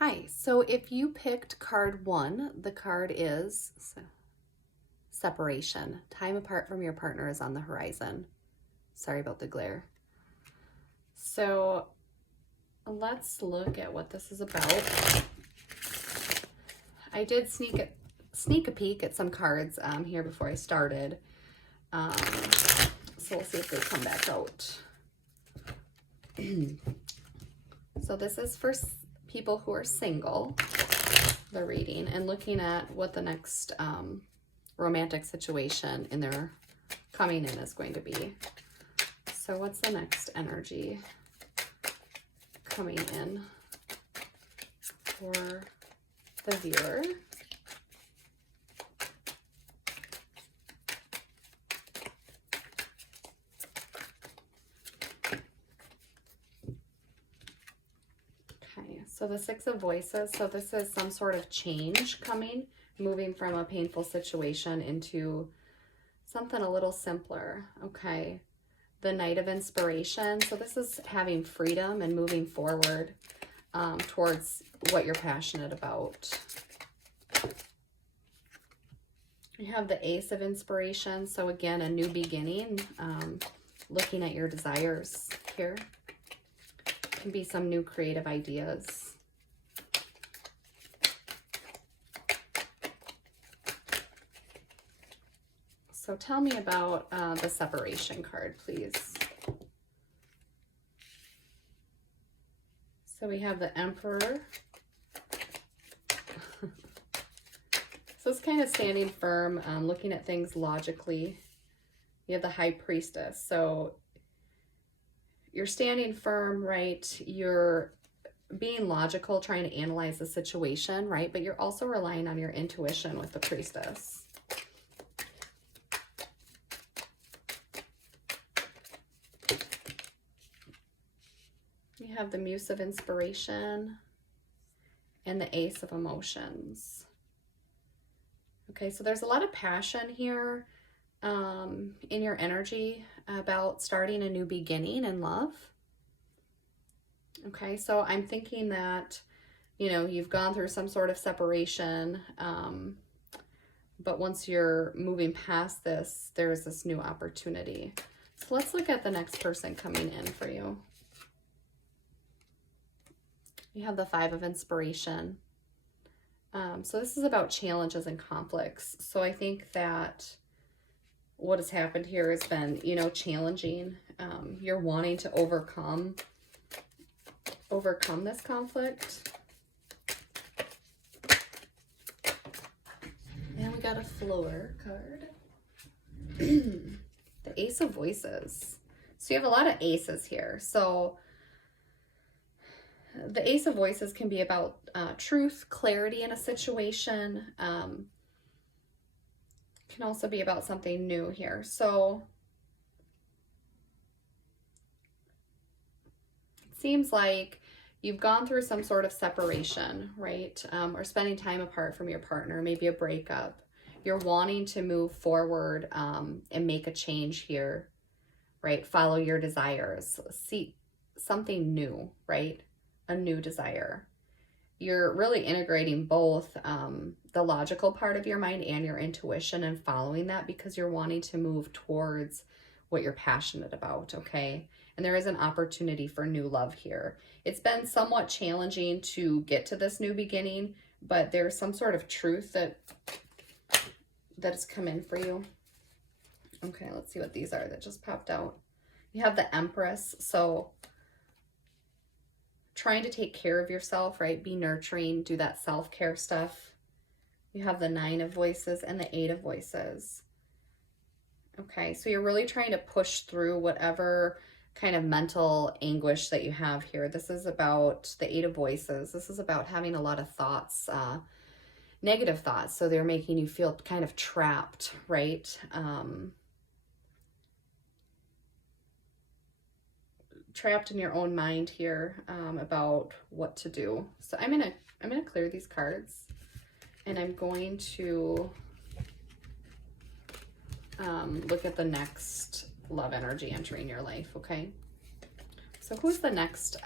Hi, so if you picked card 1, the card is separation. Time apart from your partner is on the horizon. Sorry about the glare. So let's look at what this is about. I did sneak a peek at some cards here before I started. So we'll see if they come back out. So this is for people who are single, the reading, and looking at what the next romantic situation in their coming in is going to be. So what's the next energy coming in for the viewer? So the Six of Voices, so this is some sort of change coming, moving from a painful situation into something a little simpler, okay? The Knight of Inspiration, so this is having freedom and moving forward towards what you're passionate about. You have the Ace of Inspiration, so again, a new beginning, looking at your desires here. Can be some new creative ideas. So tell me about the separation card, please. So we have the Emperor. So it's kind of standing firm, looking at things logically. You have the High Priestess. So you're standing firm, right? You're being logical, trying to analyze the situation, right? But you're also relying on your intuition with the Priestess. You have the Muse of Inspiration and the Ace of Emotions. Okay, so there's a lot of passion here in your energy about starting a new beginning in love. Okay, so I'm thinking that, you know, you've gone through some sort of separation, but once you're moving past this, there's this new opportunity. So let's look at the next person coming in for you. You have the Five of Inspiration. So this is about challenges and conflicts. So I think that what has happened here has been, you know, challenging. You're wanting to overcome this conflict. And we got a Flower card. The Ace of Voices. So you have a lot of aces here. So the Ace of Voices can be about truth, clarity in a situation. Can also be about something new here. So it seems like you've gone through some sort of separation, right? Or spending time apart from your partner, maybe a breakup. You're wanting to move forward and make a change here, right? Follow your desires. See something new, right? A new desire. You're really integrating both the logical part of your mind and your intuition and following that because you're wanting to move towards what you're passionate about, okay? And there is an opportunity for new love here. It's been somewhat challenging to get to this new beginning, but there's some sort of truth that has come in for you. Okay, let's see what these are that just popped out. You have the Empress, so trying to take care of yourself, right? Be nurturing, do that self-care stuff. You have the Nine of Voices and the Eight of Voices. Okay, so you're really trying to push through whatever kind of mental anguish that you have here. This is about the Eight of Voices. This is about having a lot of thoughts, negative thoughts. So they're making you feel kind of trapped, right? Trapped in your own mind here about what to do. So I'm gonna clear these cards, and I'm going to look at the next love energy entering your life. Okay, so who's the next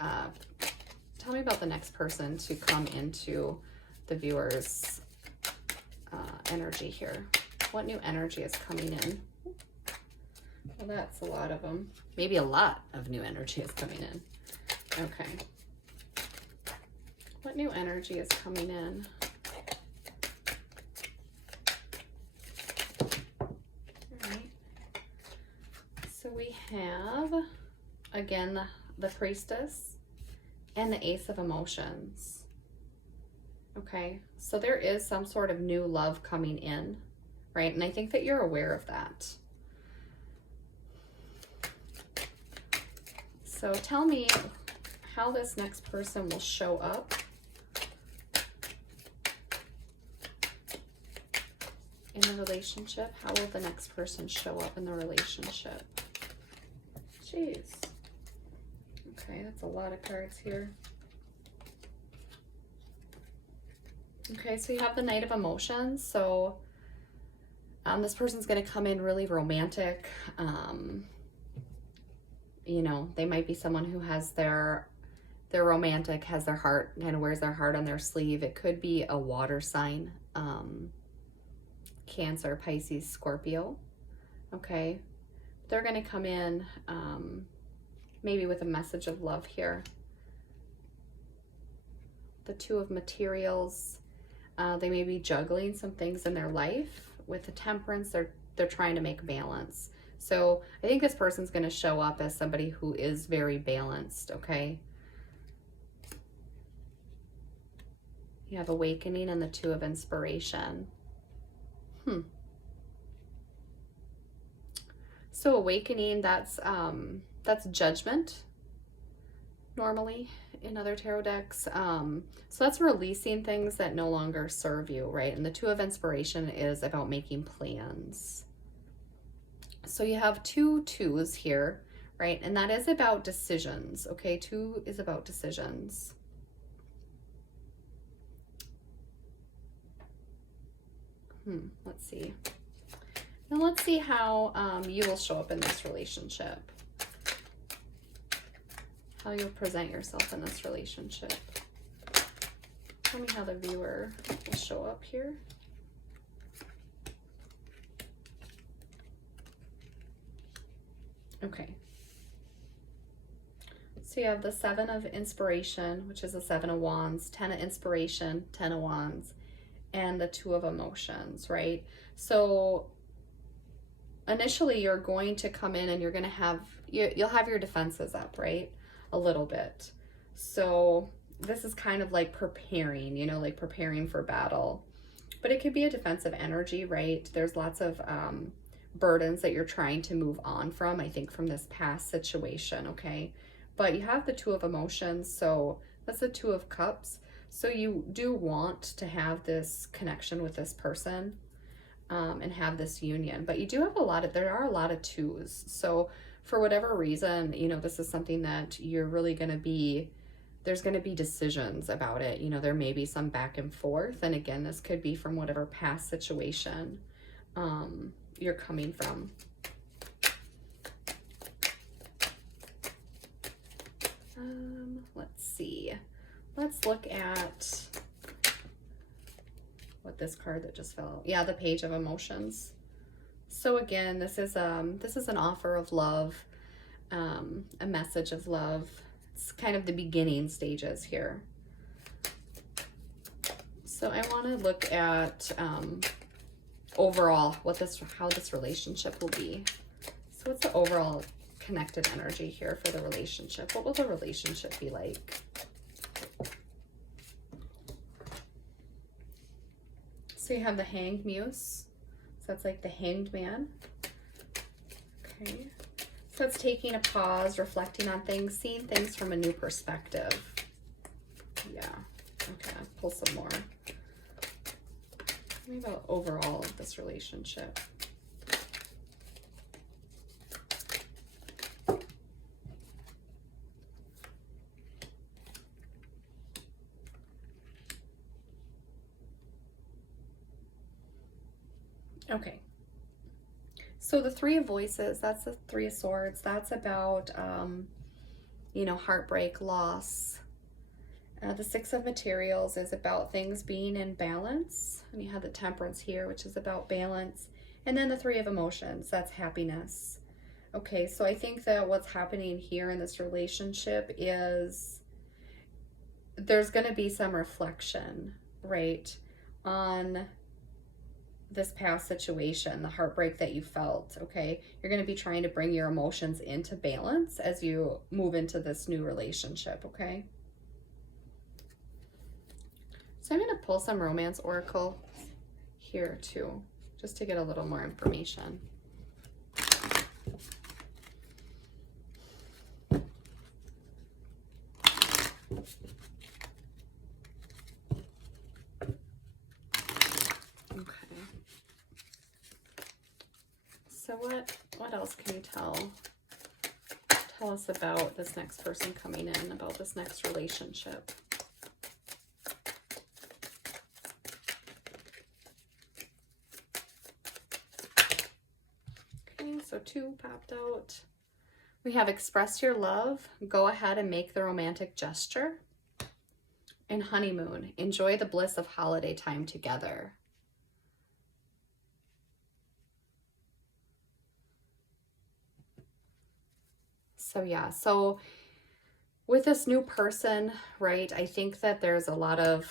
tell me about the next person to come into the viewer's energy here. What new energy is coming in? Well, that's a lot of them. Maybe a lot of new energy is coming in. Okay. What new energy is coming in? All right. So we have, again, the Priestess and the Ace of Emotions. Okay, so there is some sort of new love coming in, right? And I think that you're aware of that. So tell me how this next person will show up in the relationship. How will the next person show up in the relationship? Jeez. Okay, that's a lot of cards here. Okay, so you have the Knight of Emotions. So this person's going to come in really romantic. You know, they might be someone who has they're romantic, has their heart, kind of wears their heart on their sleeve. It could be a water sign, Cancer, Pisces, Scorpio. Okay, they're going to come in maybe with a message of love here. The Two of Materials. They may be juggling some things in their life. With the Temperance, they're trying to make balance. So I think this person's going to show up as somebody who is very balanced, okay? You have Awakening and the Two of Inspiration. So Awakening, that's Judgment, normally in other tarot decks. So that's releasing things that no longer serve you, right? And the Two of Inspiration is about making plans. So you have two twos here, right? And that is about decisions, okay? Two is about decisions. Let's see. Now let's see how you will show up in this relationship. How you'll present yourself in this relationship. Tell me how the viewer will show up here. Okay. So you have the Seven of Inspiration, which is the Seven of Wands, 10 of Inspiration, 10 of Wands, and the Two of Emotions, right? So initially you're going to come in and you're going to have, you'll have your defenses up, right? A little bit. So this is kind of like preparing, you know, like preparing for battle. But it could be a defensive energy, right? There's lots of burdens that you're trying to move on from, I think, from this past situation, okay? But you have the Two of Emotions, so that's the Two of Cups. So you do want to have this connection with this person and have this union. But you do have there are a lot of twos. So for whatever reason, you know, this is something that you're really going to be, there's going to be decisions about it. You know, there may be some back and forth. And again, this could be from whatever past situation you're coming from. Let's see. Let's look at what this card that just fell. Yeah, the Page of Emotions. So again, this is an offer of love, a message of love. It's kind of the beginning stages here. So I want to look at overall how this relationship will be. So what's the overall connected energy here for the relationship? What will the relationship be like? So you have the Hanged Muse. So that's like the Hanged Man. Okay. So it's taking a pause, reflecting on things, seeing things from a new perspective. Yeah. Okay, I'll pull some more. Tell me about overall of this relationship. Okay. So the Three of Voices, that's the Three of Swords. That's about, you know, heartbreak, loss. The Six of Materials is about things being in balance. And you have the Temperance here, which is about balance. And then the Three of Emotions, that's happiness. Okay, so I think that what's happening here in this relationship is there's going to be some reflection, right, on this past situation, the heartbreak that you felt, okay? You're going to be trying to bring your emotions into balance as you move into this new relationship, okay? So I'm going to pull some romance oracle here too, just to get a little more information. Okay. So what else can you tell us about this next person coming in, about this next relationship? Okay, so 2 popped out. We have express your love, go ahead and make the romantic gesture. And honeymoon, enjoy the bliss of holiday time together. So yeah, so with this new person, right, I think that there's a lot of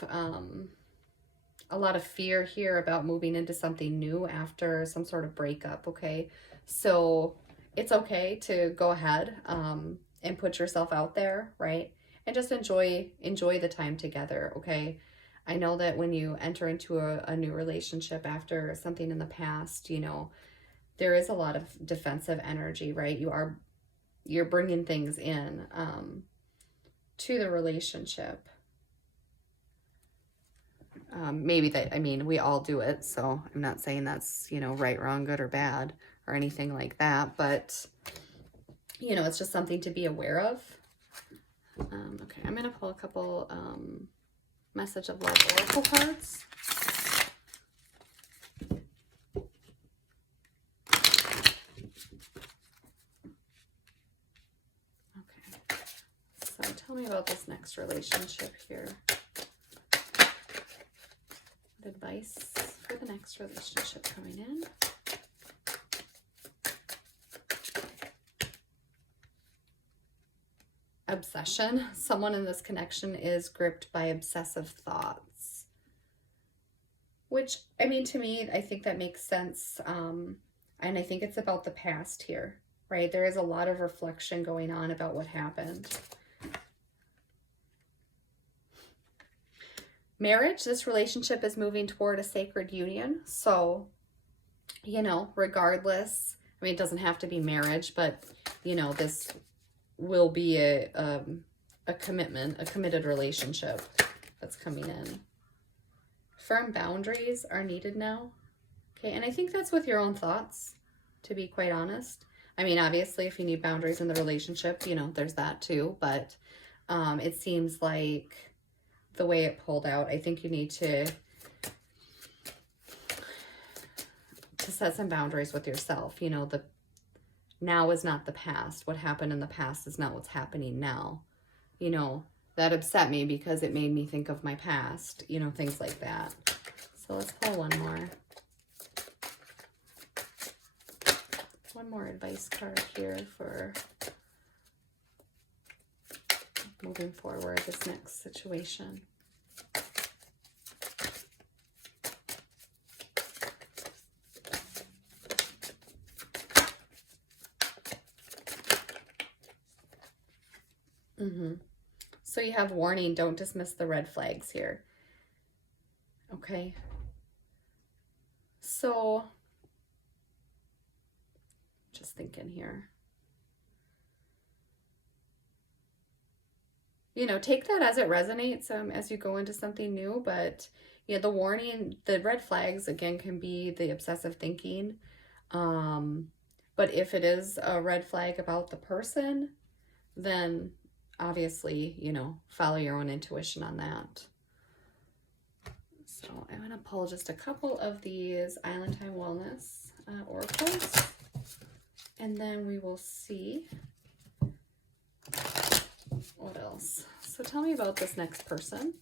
fear here about moving into something new after some sort of breakup, okay? So it's okay to go ahead and put yourself out there, right? And just enjoy the time together, okay? I know that when you enter into a new relationship after something in the past, you know, there is a lot of defensive energy, right? You're bringing things in to the relationship. Maybe that, I mean, we all do it, so I'm not saying that's, you know, right, wrong, good, or bad, or anything like that, but, you know, it's just something to be aware of. Okay, I'm going to pull a couple Message of Love Oracle cards. Okay, so tell me about this next relationship here. What advice for the next relationship coming in? Obsession. Someone in this connection is gripped by obsessive thoughts. Which, I mean, to me, I think that makes sense. And I think it's about the past here, right? There is a lot of reflection going on about what happened. Marriage, this relationship is moving toward a sacred union. So, you know, regardless, I mean, it doesn't have to be marriage, but, you know, this will be a commitment, a committed relationship that's coming in. Firm boundaries are needed now. Okay, and I think that's with your own thoughts, to be quite honest. I mean, obviously, if you need boundaries in the relationship, you know, there's that too, but it seems like the way it pulled out, I think you need to set some boundaries with yourself. You know, the now is not the past. What happened in the past is not what's happening now. You know, that upset me because it made me think of my past, you know, things like that. So let's pull one more. One more advice card here for moving forward this next situation. So you have warning, don't dismiss the red flags here. Okay. So, just thinking here. You know, take that as it resonates as you go into something new, but yeah, the warning, the red flags, again, can be the obsessive thinking. But if it is a red flag about the person, then obviously, you know, follow your own intuition on that. So I'm going to pull just a couple of these Island Time Wellness oracles, and then we will see what else. So So tell me about this next person.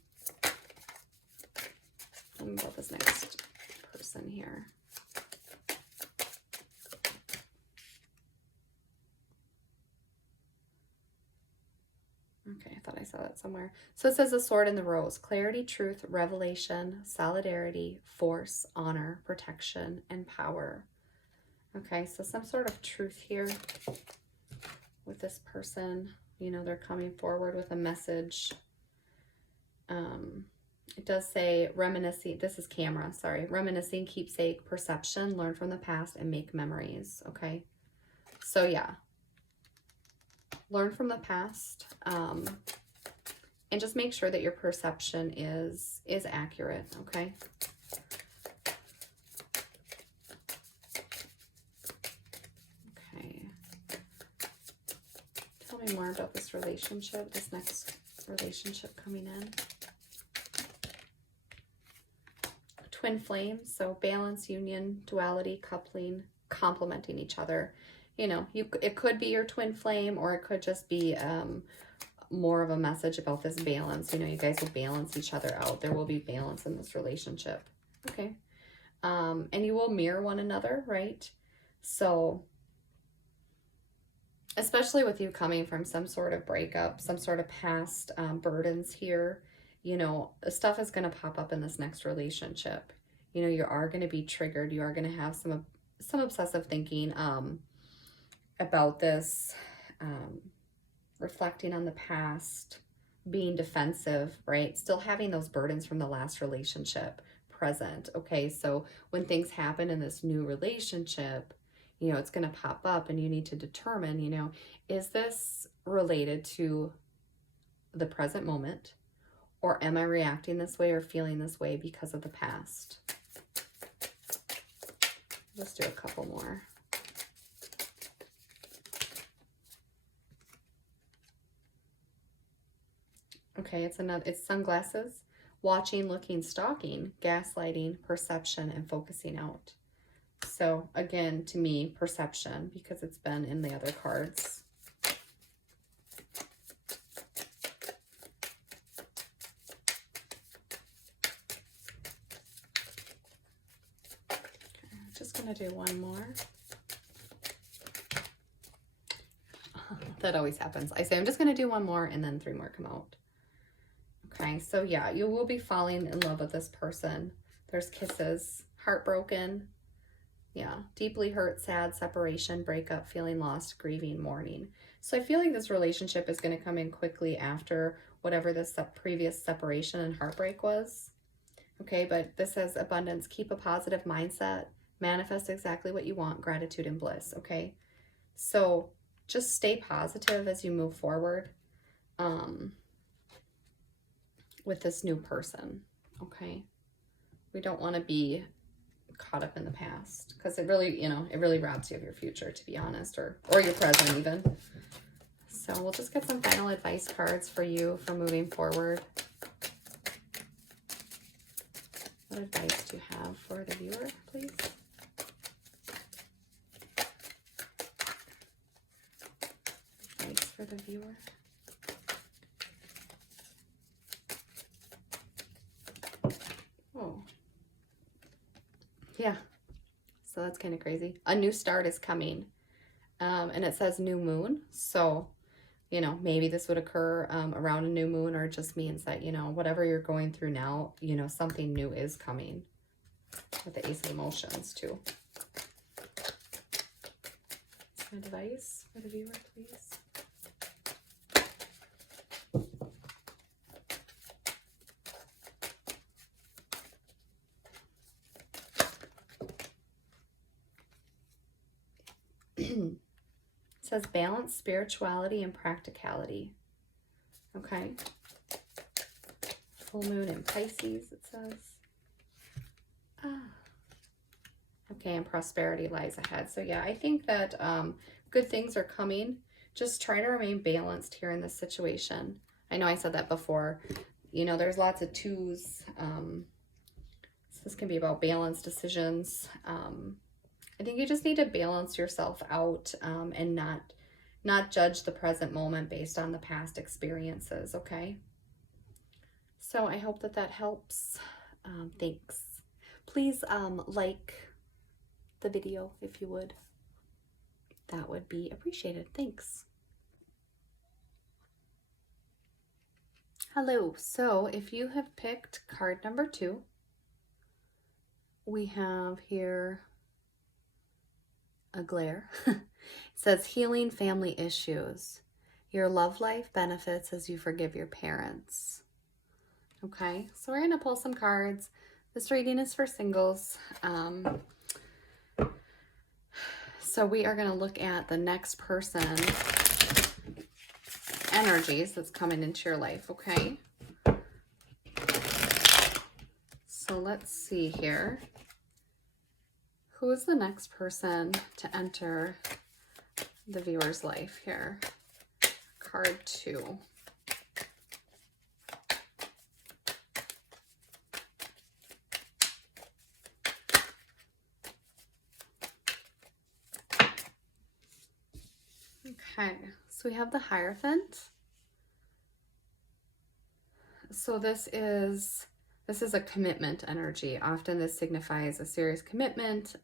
Tell me about this next person here. Okay, I thought I saw that somewhere. So it says the sword and the rose. Clarity, truth, revelation, solidarity, force, honor, protection, and power. Okay, so some sort of truth here with this person. You know, they're coming forward with a message. It does say reminiscing. This is camera, sorry. Reminiscing, keepsake, perception, learn from the past, and make memories. Okay, so yeah. Learn from the past, and just make sure that your perception is accurate, okay? Okay. Tell me more about this relationship, this next relationship coming in. Twin flames, so balance, union, duality, coupling, complementing each other. You know, it could be your twin flame, or it could just be more of a message about this balance. You know, you guys will balance each other out. There will be balance in this relationship. Okay. And you will mirror one another, right? So, especially with you coming from some sort of breakup, some sort of past burdens here, you know, stuff is going to pop up in this next relationship. You know, you are going to be triggered. You are going to have some obsessive thinking, about this, reflecting on the past, being defensive, right? Still having those burdens from the last relationship present. Okay, so when things happen in this new relationship, you know, it's going to pop up, and you need to determine, you know, is this related to the present moment, or am I reacting this way or feeling this way because of the past? Let's do a couple more. Okay, it's sunglasses, watching, looking, stalking, gaslighting, perception, and focusing out. So again, to me, perception, because it's been in the other cards. Okay, I'm just gonna do one more. That always happens. I say I'm just gonna do one more, and then 3 more come out. Okay, so yeah, you will be falling in love with this person. There's kisses, heartbroken, yeah, deeply hurt, sad, separation, breakup, feeling lost, grieving, mourning. So I feel like this relationship is going to come in quickly after whatever this previous separation and heartbreak was. Okay, but this says abundance, keep a positive mindset, manifest exactly what you want, gratitude and bliss. Okay, so just stay positive as you move forward. With this new person, okay? We don't want to be caught up in the past, because it really, you know, it really robs you of your future, to be honest, or your present even. So we'll just get some final advice cards for you for moving forward. What advice do you have for the viewer, please? Advice for the viewer. Oh, yeah, so that's kind of crazy. A new start is coming, and it says new moon. So, you know, maybe this would occur around a new moon, or it just means that, you know, whatever you're going through now, you know, something new is coming. With the Ace of Emotions too. Some advice for the viewer, please. It says balance, spirituality, and practicality. Okay. Full moon in Pisces, it says. Okay, and prosperity lies ahead. So yeah, I think that good things are coming. Just try to remain balanced here in this situation. I know I said that before. You know, there's lots of twos. So this can be about balance decisions. I think you just need to balance yourself out, and not judge the present moment based on the past experiences, okay? So I hope that that helps. Thanks. Please like the video if you would. That would be appreciated. Thanks. Hello. So if you have picked card number 2, we have here a glare. It says healing family issues. Your love life benefits as you forgive your parents. Okay, so we're going to pull some cards. This reading is for singles. So we are going to look at the next person energies that's coming into your life, okay? So let's see here. Who is the next person to enter the viewer's life here? Card 2. Okay, so we have the Hierophant. So this is a commitment energy. Often this signifies a serious commitment.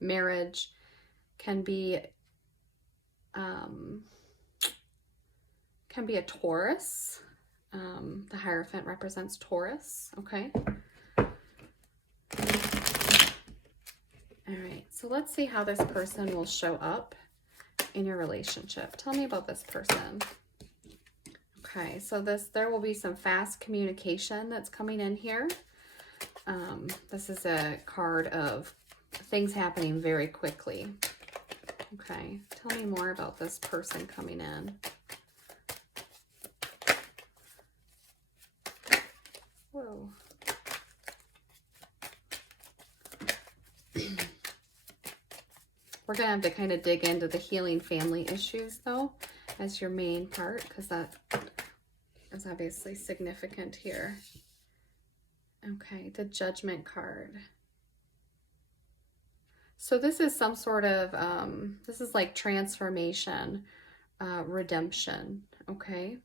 Marriage can be a Taurus. The Hierophant represents Taurus. Okay. All right, so let's see how this person will show up in your relationship. Tell me about this person. Okay, so there will be some fast communication that's coming in here. This is a card of things happening very quickly. Okay, tell me more about this person coming in. Whoa. We're going to have to kind of dig into the healing family issues, though, as your main part, because that is obviously significant here. Okay, the Judgment card. So this is some sort of, this is like transformation, redemption, okay?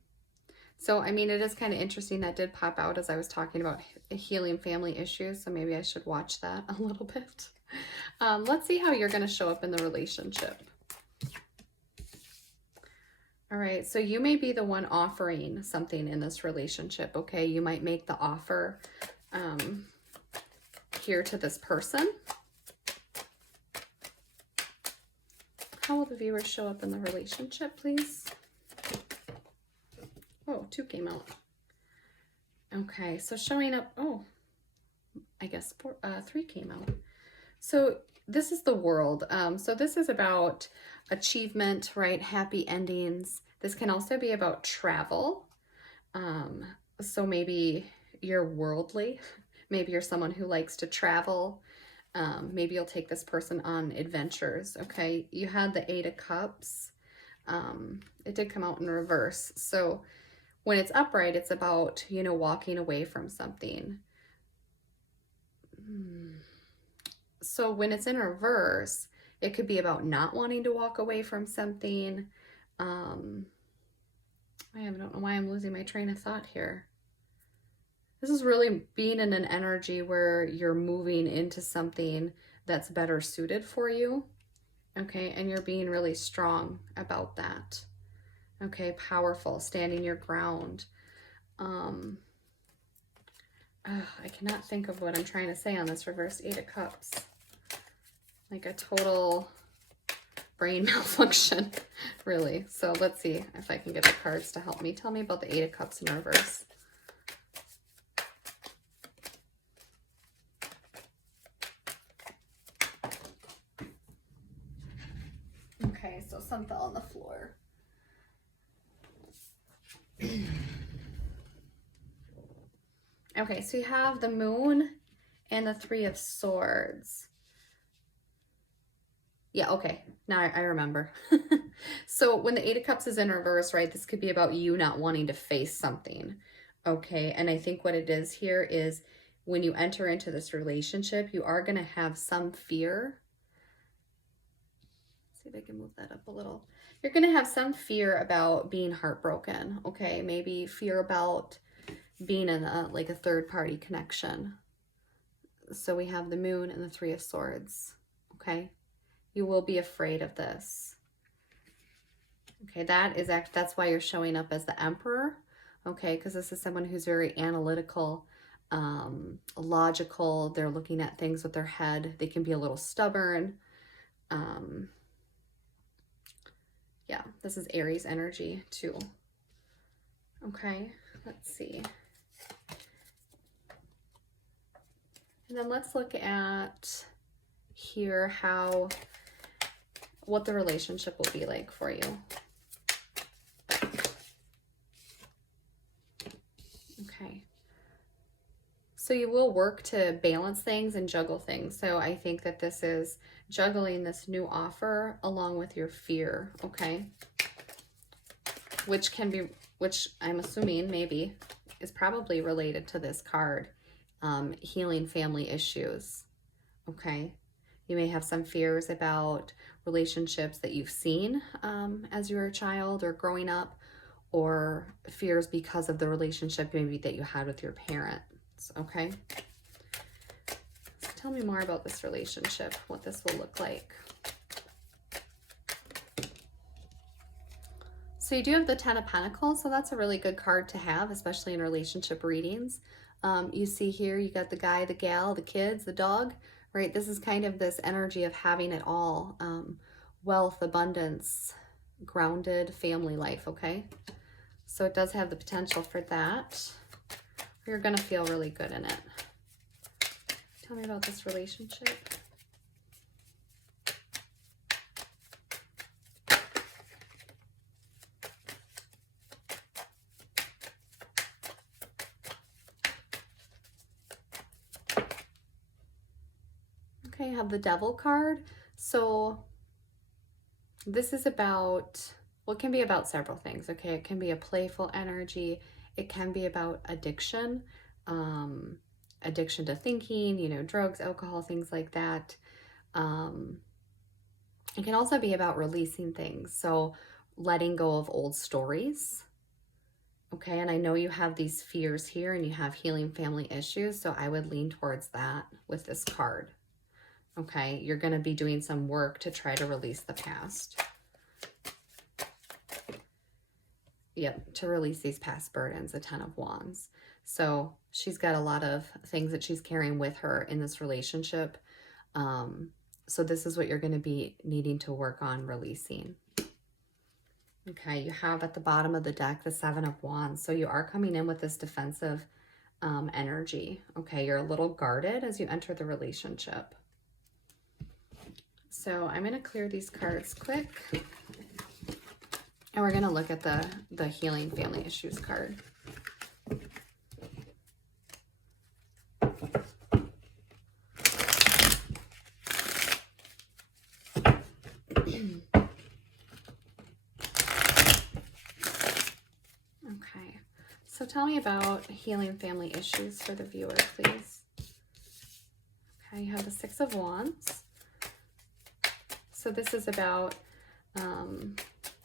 So, I mean, it is kind of interesting. That did pop out as I was talking about healing family issues, so maybe I should watch that a little bit. Let's see how you're going to show up in the relationship. All right, so you may be the one offering something in this relationship, okay? You might make the offer here to this person. How will the viewers show up in the relationship, please? Oh, 2 came out. Okay, so showing up, oh, I guess 3 came out. So this is the World. So this is about achievement, right? Happy endings. This can also be about travel. So maybe you're worldly. Maybe you're someone who likes to travel. Maybe you'll take this person on adventures, okay? You had the 8 of Cups. It did come out in reverse. So when it's upright, it's about, you know, walking away from something. So when it's in reverse, it could be about not wanting to walk away from something. I don't know why I'm losing my train of thought here. This is really being in an energy where you're moving into something that's better suited for you. Okay, and you're being really strong about that. Okay, powerful, standing your ground. I cannot think of what I'm trying to say on this reverse 8 of Cups. Like a total brain malfunction, really. So let's see if I can get the cards to help me. Tell me about the 8 of Cups in reverse. Okay, so some fell on the floor. Okay, so you have the Moon and the 3 of Swords. Yeah, okay, now I remember. So when the 8 of Cups is in reverse, right, this could be about you not wanting to face something, okay? And I think what it is here is when you enter into this relationship, you are going to have some fear. Let's see if I can move that up a little. You're going to have some fear about being heartbroken, okay? Maybe fear about being in a like a third party connection. So we have the Moon and the Three of Swords. Okay, you will be afraid of this. Okay, that's why you're showing up as the Emperor. Okay, because this is someone who's very analytical, logical. They're looking at things with their head. They can be a little stubborn. Yeah, this is Aries energy too. Okay, let's see. And then let's look at here what the relationship will be like for you. Okay. So you will work to balance things and juggle things. So I think that this is juggling this new offer along with your fear, okay? Which I'm assuming maybe is probably related to this card, healing family issues, okay? You may have some fears about relationships that you've seen as you were a child or growing up, or fears because of the relationship maybe that you had with your parents, okay? So tell me more about this relationship, what this will look like. So you do have the Ten of Pentacles, so that's a really good card to have, especially in relationship readings. You see here, you got the guy, the gal, the kids, the dog, right? This is kind of this energy of having it all. Wealth, abundance, grounded family life, okay? So it does have the potential for that. You're going to feel really good in it. Tell me about this relationship. Okay, I have the Devil card. So this is about, well, it can be about several things, okay? It can be a playful energy. It can be about addiction, addiction to thinking, you know, drugs, alcohol, things like that. It can also be about releasing things. So letting go of old stories. Okay, and I know you have these fears here and you have healing family issues, so I would lean towards that with this card. Okay, you're going to be doing some work to try to release the past. Yep, to release these past burdens, the Ten of Wands. So she's got a lot of things that she's carrying with her in this relationship. So this is what you're going to be needing to work on releasing. Okay, you have at the bottom of the deck the Seven of Wands. So you are coming in with this defensive energy. Okay, you're a little guarded as you enter the relationship. So I'm going to clear these cards quick. And we're going to look at the healing family issues card. Okay, so tell me about healing family issues for the viewer, please. Okay, you have the Six of Wands. So this is about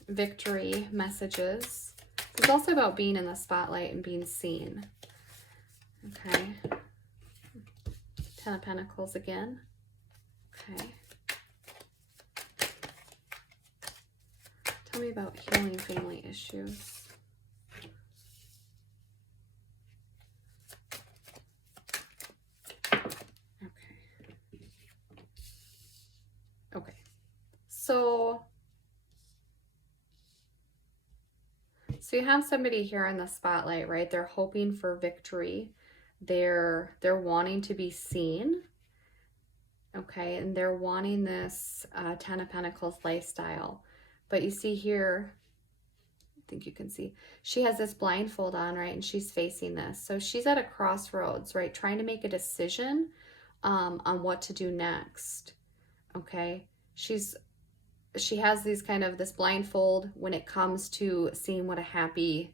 victory messages. It's also about being in the spotlight and being seen. Okay. Ten of Pentacles again. Okay. Tell me about healing family issues. Okay. So you have somebody here in the spotlight, right? They're hoping for victory. They're wanting to be seen. Okay, and they're wanting this Ten of Pentacles lifestyle. But you see here, I think you can see, she has this blindfold on, right? And she's facing this. So she's at a crossroads, right? Trying to make a decision on what to do next. Okay, she has these kind of this blindfold when it comes to seeing what a happy,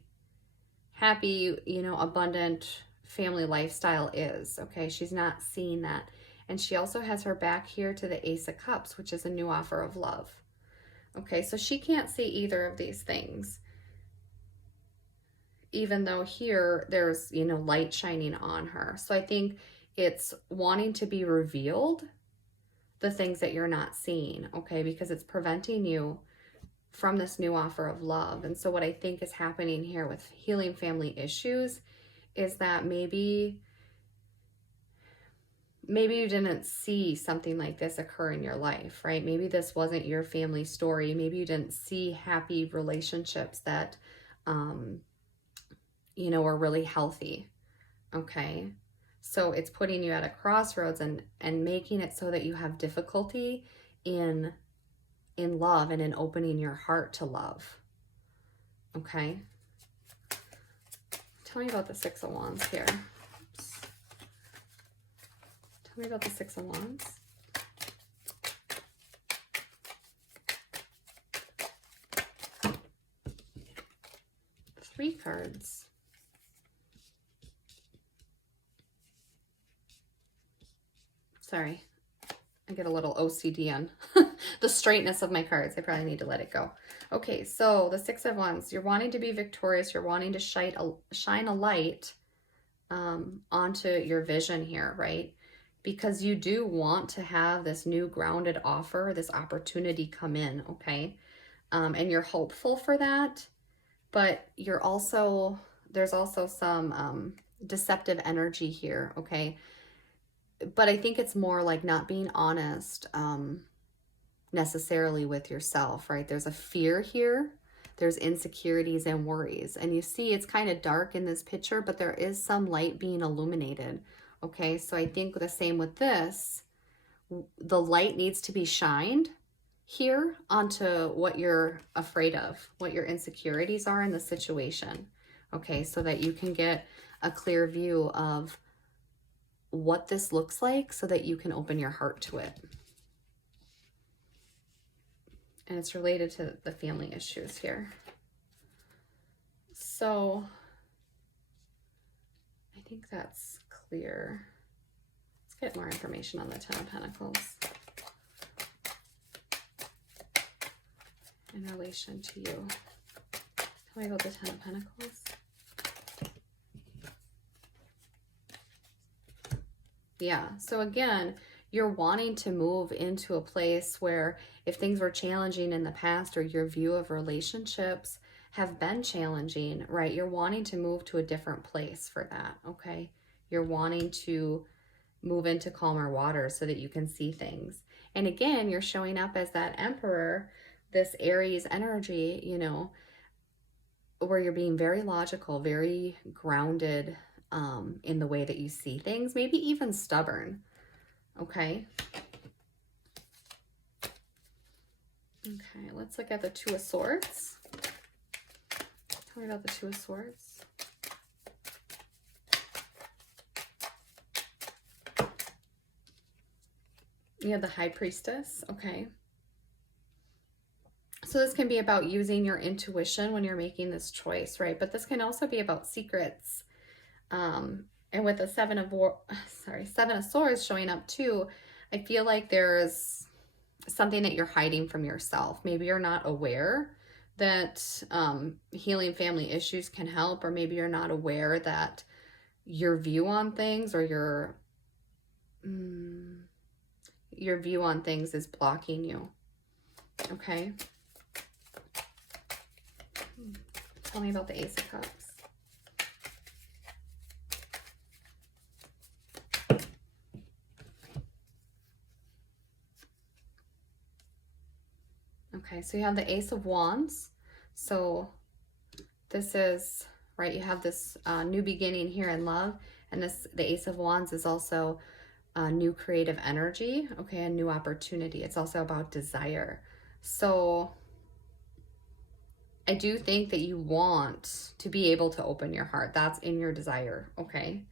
you know, abundant family lifestyle is. Okay, she's not seeing that. And she also has her back here to the Ace of Cups, which is a new offer of love. Okay, so she can't see either of these things. even though here there's, you know, light shining on her. So I think it's wanting to be revealed, the things that you're not seeing, okay? Because it's preventing you from this new offer of love. And so what I think is happening here with healing family issues is that maybe you didn't see something like this occur in your life, right? Maybe this wasn't your family story. Maybe you didn't see happy relationships that, you know, were really healthy, okay? So it's putting you at a crossroads and making it so that you have difficulty in love and in opening your heart to love, okay? Tell me about the Six of Wands here. Oops. Tell me about the Six of Wands. Three cards. Sorry, I get a little OCD on the straightness of my cards. I probably need to let it go. Okay, so the Six of Wands, you're wanting to be victorious. You're wanting to shine a light onto your vision here, right? Because you do want to have this new grounded offer, this opportunity come in, okay? And you're hopeful for that, but you're also, there's also some deceptive energy here, okay? But I think it's more like not being honest necessarily with yourself, right? There's a fear here. There's insecurities and worries. And you see it's kind of dark in this picture, but there is some light being illuminated. Okay, so I think the same with this. The light needs to be shined here onto what you're afraid of, what your insecurities are in the situation. Okay, so that you can get a clear view of what this looks like so that you can open your heart to it. And it's related to the family issues here. So I think that's clear. Let's get more information on the Ten of Pentacles in relation to you. Tell me about the Ten of Pentacles. Yeah, so again, you're wanting to move into a place where if things were challenging in the past or your view of relationships have been challenging, right? You're wanting to move to a different place for that, okay? You're wanting to move into calmer waters so that you can see things. And again, you're showing up as that Emperor, this Aries energy, you know, where you're being very logical, very grounded, in the way that you see things, maybe even stubborn, okay? Okay, let's look at the Two of Swords. Tell me about the Two of Swords. You have the High Priestess, okay? So this can be about using your intuition when you're making this choice, right? But this can also be about secrets. And with the Seven of Swords showing up too, I feel like there's something that you're hiding from yourself. Maybe you're not aware that healing family issues can help, or maybe you're not aware that your view on things or your view on things is blocking you. Okay. Tell me about the Ace of Cups. Okay, so you have the Ace of Wands. So this is, right, you have this new beginning here in love. And the Ace of Wands is also a new creative energy, okay, a new opportunity. It's also about desire. So I do think that you want to be able to open your heart. That's in your desire, okay?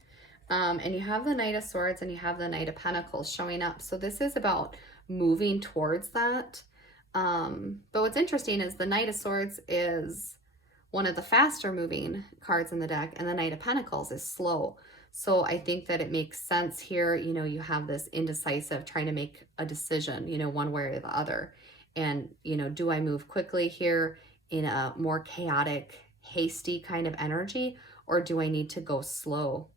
And you have the Knight of Swords and you have the Knight of Pentacles showing up. So this is about moving towards that. But what's interesting is the Knight of Swords is one of the faster moving cards in the deck, and the Knight of Pentacles is slow. So I think that it makes sense here. You know, you have this indecisive, trying to make a decision, you know, one way or the other. And, you know, do I move quickly here in a more chaotic, hasty kind of energy? or do I need to go slow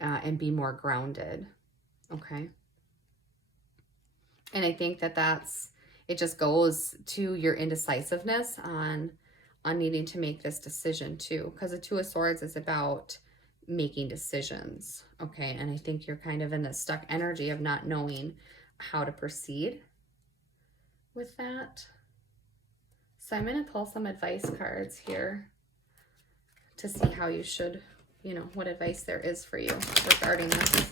and be more grounded? Okay. And I think that it just goes to your indecisiveness on needing to make this decision too, because the Two of Swords is about making decisions. Okay. And I think you're kind of in this stuck energy of not knowing how to proceed with that. So I'm going to pull some advice cards here to see how you should, what advice there is for you regarding this.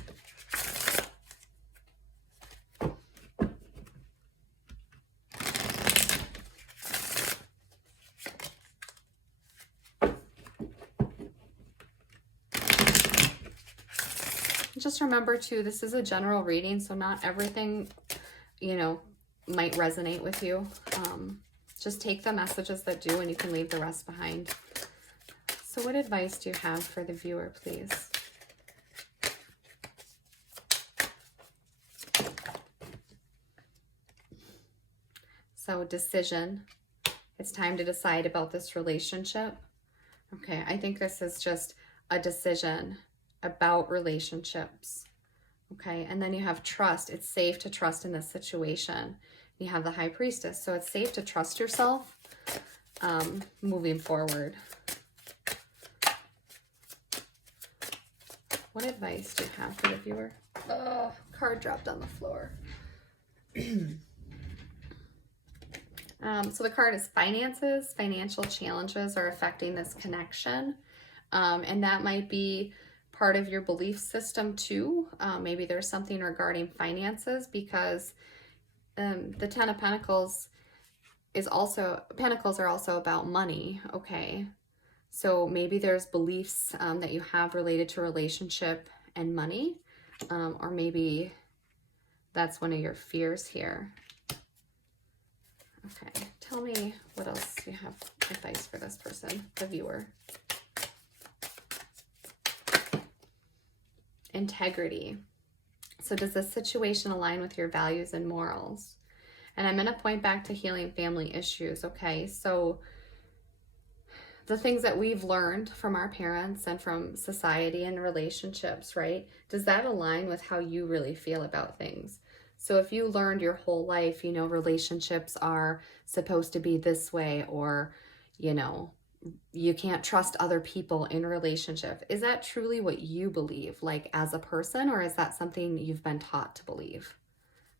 Just remember too, this is a general reading, so not everything, might resonate with you. Just take the messages that do, and you can leave the rest behind. So what advice do you have for the viewer, please? So decision. It's time to decide about this relationship. Okay, I think this is just a decision about relationships. Okay, and then you have trust. It's safe to trust in this situation. You have the High Priestess, so it's safe to trust yourself moving forward. What advice do you have for the viewer? Oh, card dropped on the floor. So the card is finances. Financial challenges are affecting this connection. And that might be part of your belief system too. Maybe there's something regarding finances, because the Ten of Pentacles Pentacles are also about money. Okay. So maybe there's beliefs that you have related to relationship and money, or maybe that's one of your fears here. Okay, tell me what else you have advice for this person, the viewer. Integrity. So does this situation align with your values and morals? And I'm going to point back to healing family issues, okay? So the things that we've learned from our parents and from society and relationships, right? Does that align with how you really feel about things? So if you learned your whole life, relationships are supposed to be this way, or, you can't trust other people in a relationship. Is that truly what you believe, like as a person, or is that something you've been taught to believe?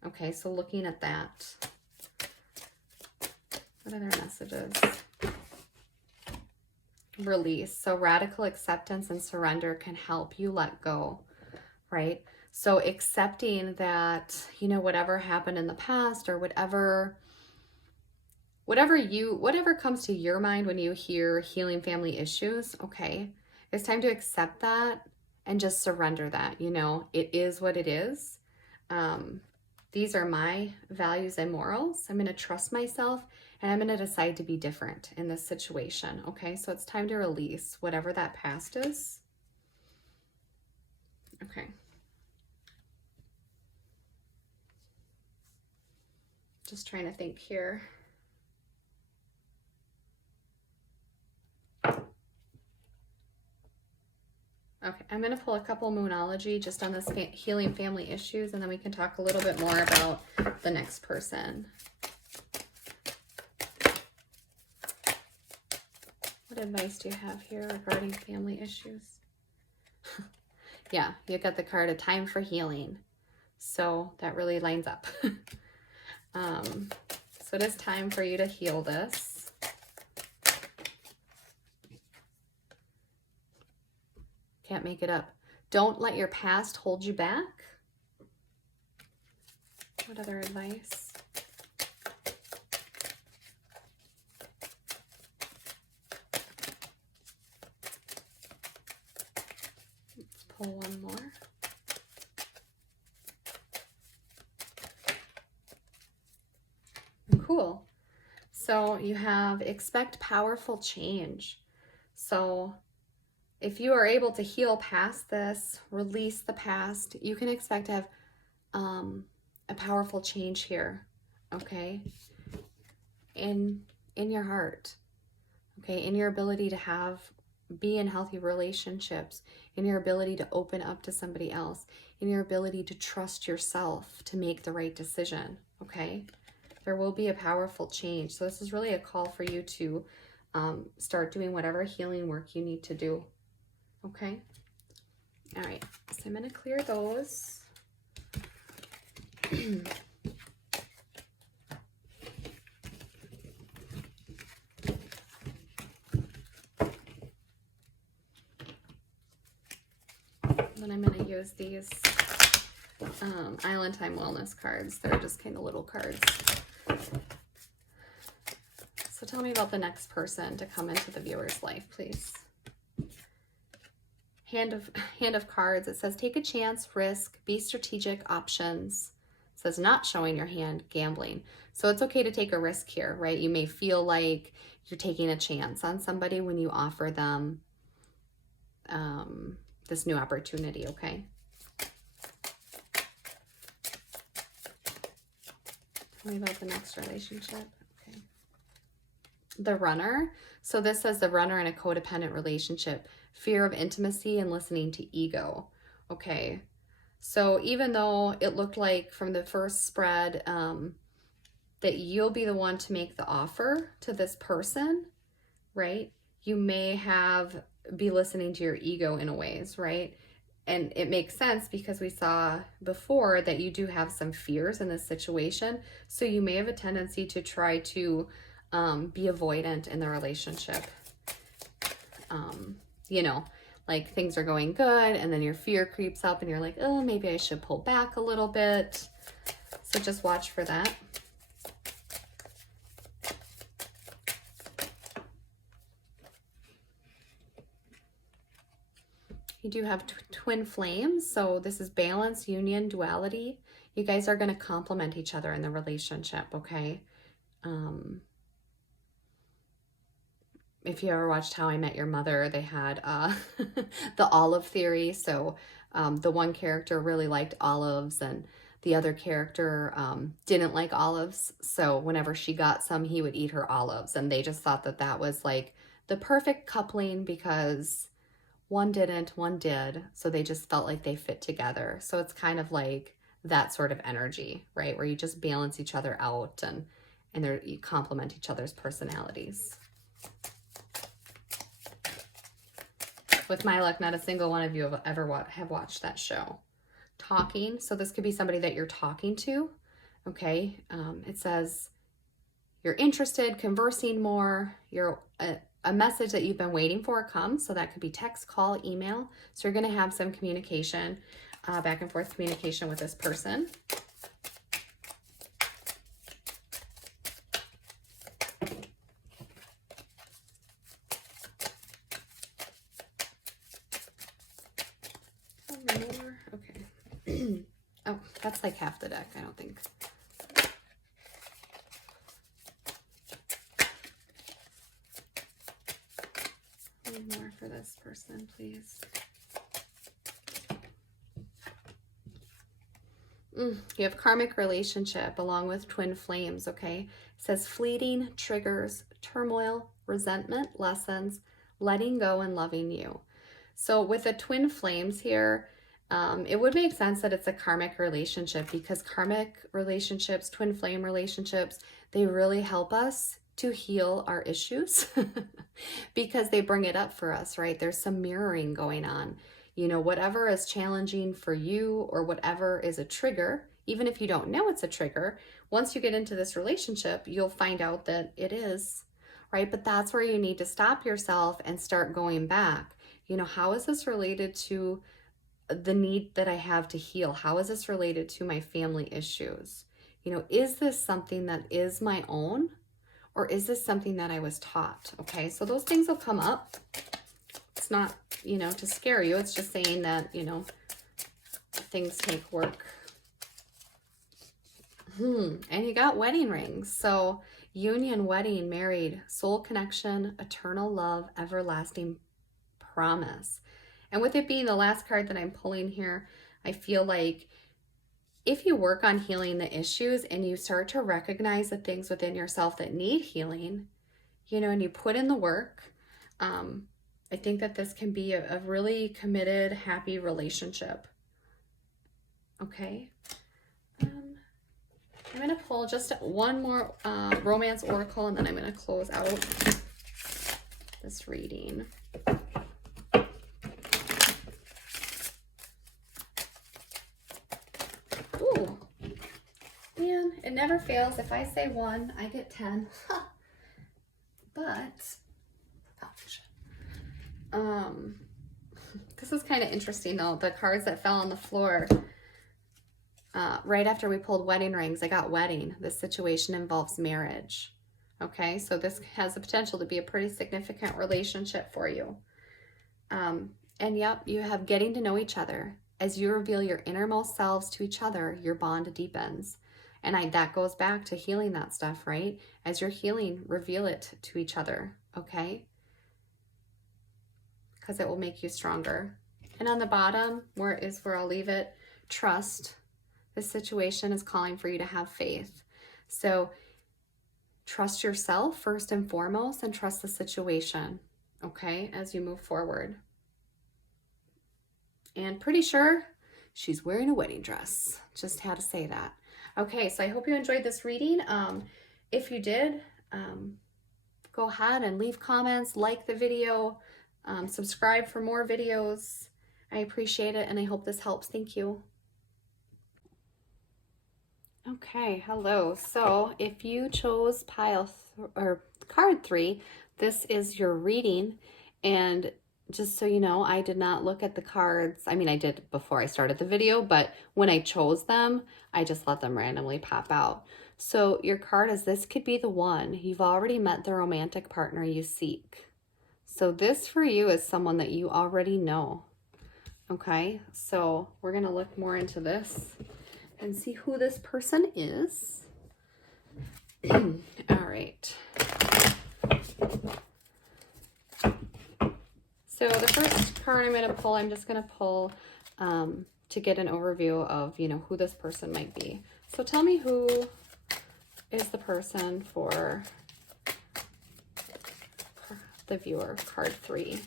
Okay, so looking at that, what other messages? Release. So radical acceptance and surrender can help you let go, right? So accepting that, whatever happened in the past, or whatever comes to your mind when you hear healing family issues, okay, it's time to accept that and just surrender that. It is what it is. These are my values and morals. I'm going to trust myself, and I'm going to decide to be different in this situation. Okay, so it's time to release whatever that past is. Okay. Just trying to think here. Okay, I'm going to pull a couple Moonology just on this healing family issues, and then we can talk a little bit more about the next person. What advice do you have here regarding family issues? Yeah, you got the card, A Time for Healing. So that really lines up. So it is time for you to heal this. Can't make it up. Don't let your past hold you back. What other advice? Let's pull one more. Cool. So you have expect powerful change. So if you are able to heal past this, release the past, you can expect to have a powerful change here, okay? In your heart, okay? In your ability to have be in healthy relationships, in your ability to open up to somebody else, in your ability to trust yourself to make the right decision, okay? There will be a powerful change. So this is really a call for you to start doing whatever healing work you need to do, okay? All right, so I'm going to clear those. Then I'm going to use these Island Time Wellness cards. They're just kind of little cards. So tell me about the next person to come into the viewer's life, please. Hand of cards. It says take a chance, risk, be strategic, options. It says not showing your hand, gambling. So it's okay to take a risk here, right? You may feel like you're taking a chance on somebody when you offer them this new opportunity, okay? Tell me about the next relationship. Okay. The runner. So this says the runner in a codependent relationship. Fear of intimacy and listening to ego. Okay. So even though it looked like from the first spread that you'll be the one to make the offer to this person, right? You may be listening to your ego in a ways, right? And it makes sense because we saw before that you do have some fears in this situation. So you may have a tendency to try to be avoidant in the relationship. You know, like things are going good and then your fear creeps up and you're like, oh, maybe I should pull back a little bit. So just watch for that. You do have twin flames, so this is balance, union, duality. You guys are going to complement each other in the relationship, okay? If you ever watched How I Met Your Mother, they had the olive theory. So the one character really liked olives and the other character didn't like olives. So whenever she got some, he would eat her olives. And they just thought that that was like the perfect coupling because one didn't, one did. So they just felt like they fit together. So it's kind of like that sort of energy, right? Where you just balance each other out and you complement each other's personalities. With my luck, not a single one of you have ever have watched that show. Talking. So this could be somebody that you're talking to. Okay. It says you're interested, conversing more. You're a message that you've been waiting for comes. So that could be text, call, email. So you're going to have some communication, back and forth communication with this person. Okay. Oh, that's like half the deck, I don't think. One more for this person, please. You have karmic relationship along with twin flames, okay? It says fleeting, triggers, turmoil, resentment, lessons, letting go and loving you. So with the twin flames here, it would make sense that it's a karmic relationship because karmic relationships, twin flame relationships, they really help us to heal our issues because they bring it up for us, right? There's some mirroring going on. You know, whatever is challenging for you or whatever is a trigger, even if you don't know it's a trigger, once you get into this relationship, you'll find out that it is, right? But that's where you need to stop yourself and start going back. You know, how is this related to the need that I have to heal? How is this related to my family issues? You know, is this something that is my own or is this something that I was taught? Okay, so those things will come up. It's not, you know, to scare you. It's just saying that, you know, things take work. And you got wedding rings. So union, wedding, married, soul connection, eternal love, everlasting promise. And with it being the last card that I'm pulling here, I feel like if you work on healing the issues and you start to recognize the things within yourself that need healing, you know, and you put in the work, I think that this can be a really committed, happy relationship. Okay. I'm going to pull just one more romance oracle, and then I'm going to close out this reading. Ooh. Man, it never fails. If I say 1, I get 10. But, oh, shit. This is kind of interesting though. The cards that fell on the floor, right after we pulled wedding rings, I got wedding. This situation involves marriage. Okay, so this has the potential to be a pretty significant relationship for you. And yep, you have getting to know each other. As you reveal your innermost selves to each other, your bond deepens. And that goes back to healing that stuff, right? As you're healing, reveal it to each other, okay? Because it will make you stronger. And on the bottom, where I'll leave it, trust. This situation is calling for you to have faith. So trust yourself first and foremost, and trust the situation, okay, as you move forward. And pretty sure she's wearing a wedding dress. Just had to say that. Okay, so I hope you enjoyed this reading. If you did, go ahead and leave comments, like the video, subscribe for more videos. I appreciate it, and I hope this helps. Thank you. Okay, hello. So if you chose card 3, this is your reading. And just so you know, I did not look at the cards. I mean, I did before I started the video, but when I chose them, I just let them randomly pop out. So your card is, this could be the one. You've already met the romantic partner you seek. So this for you is someone that you already know. Okay, so we're going to look more into this and see who this person is. All right. So the first card I'm going to pull, I'm just going to pull to get an overview of, who this person might be. So tell me, who is the person for the viewer, card 3?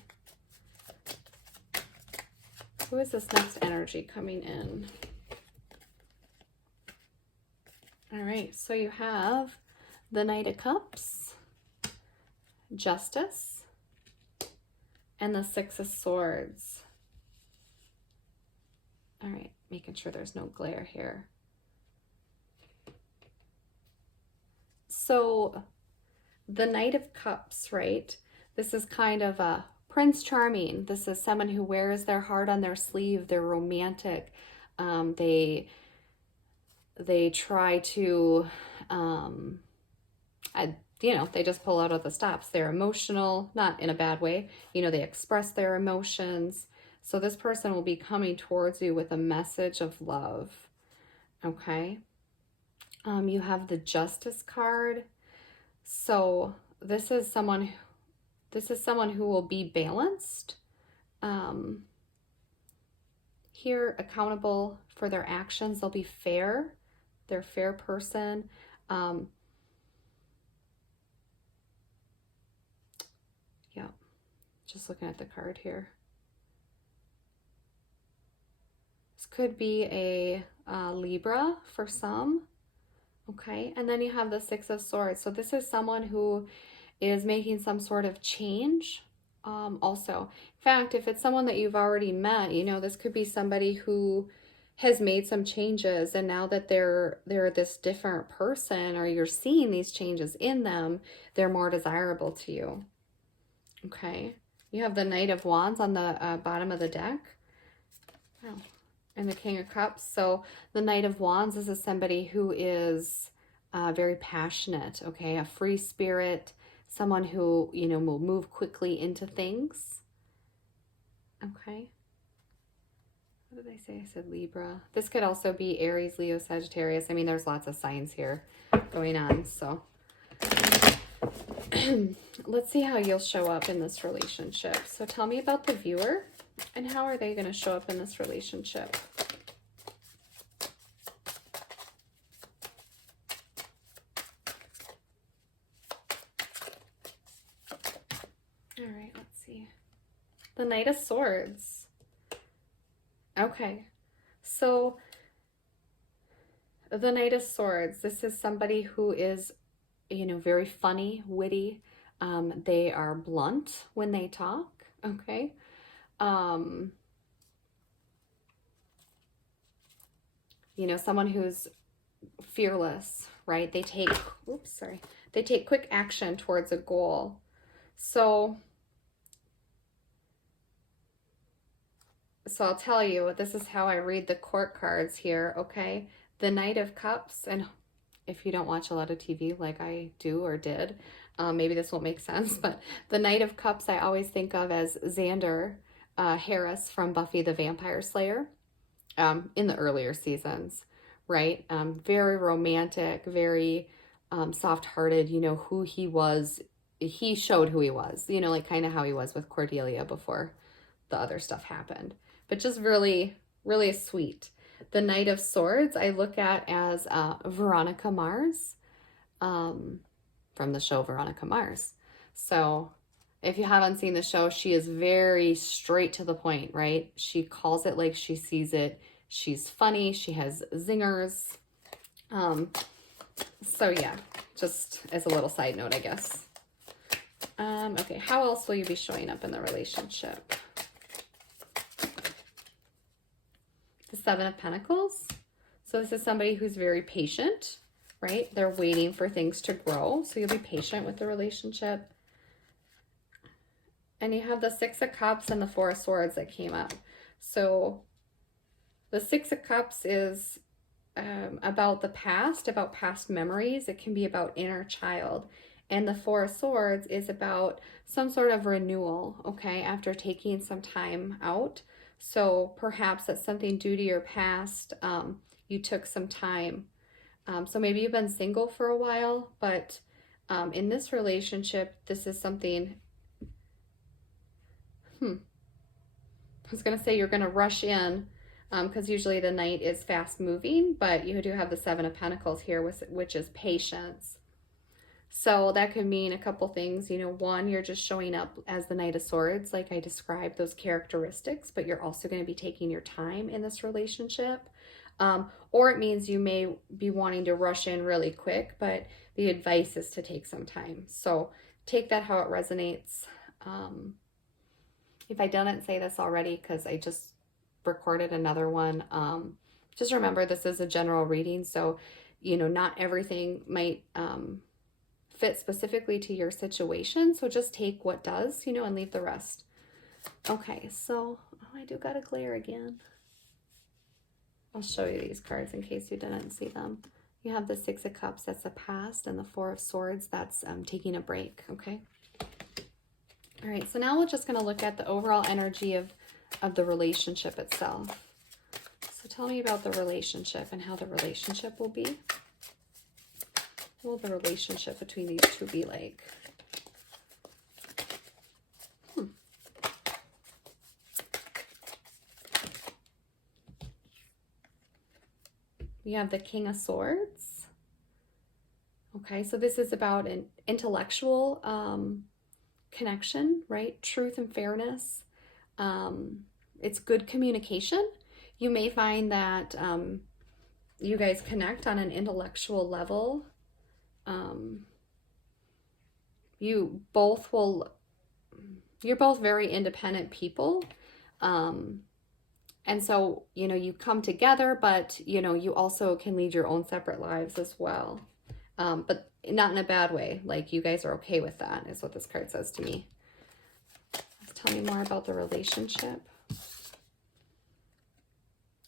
Who is this next energy coming in? All right, so you have the Knight of Cups, Justice, and the 6 of Swords. All right, making sure there's no glare here. So the Knight of Cups, right? This is kind of a Prince Charming. This is someone who wears their heart on their sleeve. They're romantic. They try to, they just pull out of the stops. They're emotional, not in a bad way. They express their emotions. So this person will be coming towards you with a message of love. Okay. You have the Justice card. So this is someone who will be balanced. Here, accountable for their actions. They'll be fair. They're a fair person. Yeah, just looking at the card here. This could be a Libra for some. Okay, and then you have the 6 of Swords. So this is someone who is making some sort of change. Also, in fact, if it's someone that you've already met, this could be somebody who has made some changes, and now that they're this different person, or you're seeing these changes in them, they're more desirable to you. Okay, you have the Knight of Wands on the bottom of the deck. Wow. And the King of Cups. So the Knight of Wands, this is somebody who is very passionate, okay, a free spirit, someone who, will move quickly into things. Okay. What did I say? I said Libra. This could also be Aries, Leo, Sagittarius. I mean, there's lots of signs here going on, so let's see how you'll show up in this relationship. So tell me about the viewer, and how are they going to show up in this relationship? All right, let's see. The Knight of Swords. Okay, so the Knight of Swords, this is somebody who is, you know, very funny, witty. They are blunt when they talk, okay? You know, someone who's fearless, right? They take, oops, sorry. They take quick action towards a goal. So I'll tell you, this is how I read the court cards here, okay? The Knight of Cups, and if you don't watch a lot of TV like I do or did, maybe this won't make sense, but the Knight of Cups I always think of as Xander Harris from Buffy the Vampire Slayer in the earlier seasons, right? Very romantic, very soft-hearted, you know, who he was. He showed who he was, you know, like kind of how he was with Cordelia before the other stuff happened. But just really, really sweet. The Knight of Swords I look at as Veronica Mars from the show Veronica Mars. So if you haven't seen the show, she is very straight to the point, right? She calls it like she sees it. She's funny. She has zingers. So yeah, just as a little side note, I guess. Okay, how else will you be showing up in the relationship? The Seven of Pentacles. So this is somebody who's very patient, right? They're waiting for things to grow. So you'll be patient with the relationship. And you have the Six of Cups and the Four of Swords that came up. So the Six of Cups is about the past, about past memories. It can be about inner child. And the Four of Swords is about some sort of renewal, okay, after taking some time out. So perhaps that's something due to your past. You took some time. So maybe you've been single for a while, but in this relationship, this is something, I was going to say you're going to rush in because usually the Knight is fast moving, but you do have the Seven of Pentacles here, which is patience. So that could mean a couple things. You know, one, you're just showing up as the Knight of Swords, like I described those characteristics, but you're also going to be taking your time in this relationship. Or it means you may be wanting to rush in really quick, but the advice is to take some time. So take that how it resonates. If I didn't say this already, because I just recorded another one, just remember this is a general reading. So, you know, not everything might fit specifically to your situation. So just take what does, you know, and leave the rest. Okay, so I do got a glare again. I'll show you these cards in case you didn't see them. You have the Six of Cups, that's the past, and the Four of Swords, that's taking a break, okay? All right, so now we're just going to look at the overall energy of the relationship itself. So tell me about the relationship and how the relationship will be. What will the relationship between these two be like? We have the King of Swords. Okay, so this is about an intellectual connection, right? Truth and fairness. It's good communication. You may find that you guys connect on an intellectual level. You're both very independent people. And so, you know, you come together, but, you know, you also can lead your own separate lives as well. But not in a bad way. Like, you guys are okay with that, is what this card says to me. Tell me more about the relationship.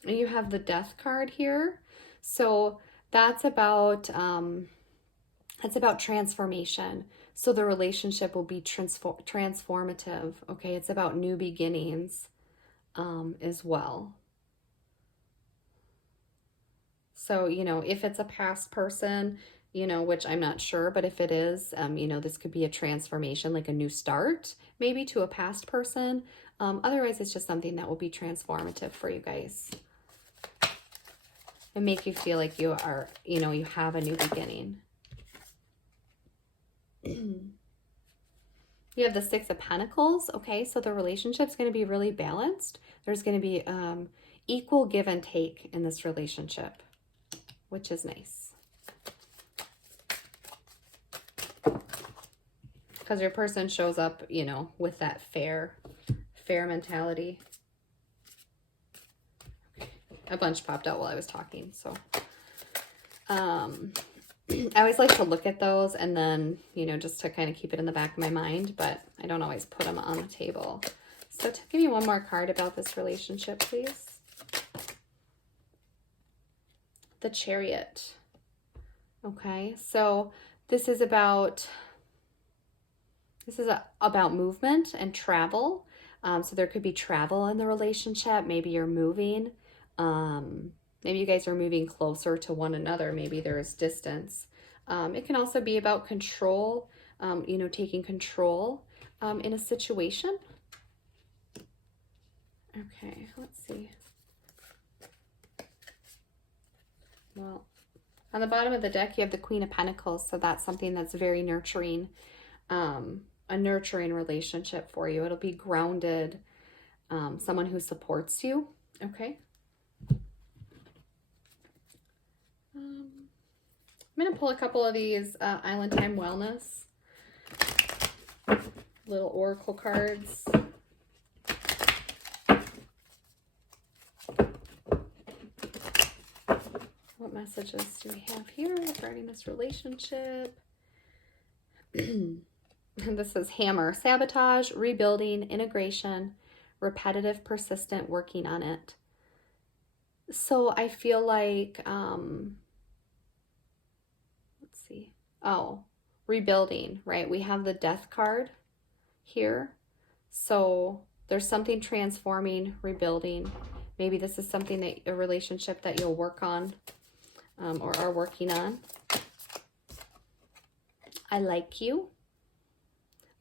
And you have the Death card here. So that's about transformation. So the relationship will be transformative. Okay, it's about new beginnings. As well. So, you know, if it's a past person, you know, which I'm not sure, but if it is, you know, this could be a transformation, like a new start, maybe to a past person. Otherwise, it's just something that will be transformative for you guys and make you feel like you are, you know, you have a new beginning. You have the Six of Pentacles. Okay, so the relationship's going to be really balanced. There's going to be equal give and take in this relationship, which is nice. Because your person shows up, you know, with that fair mentality. A bunch popped out while I was talking, so I always like to look at those and then, you know, just to kind of keep it in the back of my mind, but I don't always put them on the table. So give me one more card about this relationship, please. The Chariot. Okay, so this is about movement and travel. So there could be travel in the relationship. Maybe you're moving. Maybe you guys are moving closer to one another. Maybe there's distance. It can also be about control, you know, taking control in a situation. Okay, let's see. Well, on the bottom of the deck, you have the Queen of Pentacles. So that's something that's very nurturing, a nurturing relationship for you. It'll be grounded, someone who supports you. Okay. I'm going to pull a couple of these Island Time Wellness little oracle cards. What messages do we have here regarding this relationship? And this is Hammer. Sabotage, rebuilding, integration, repetitive, persistent, working on it. So I feel like, let's see. Oh, rebuilding, right? We have the Death card here. So there's something transforming, rebuilding. Maybe this is something that a relationship that you'll work on or are working on. I like you.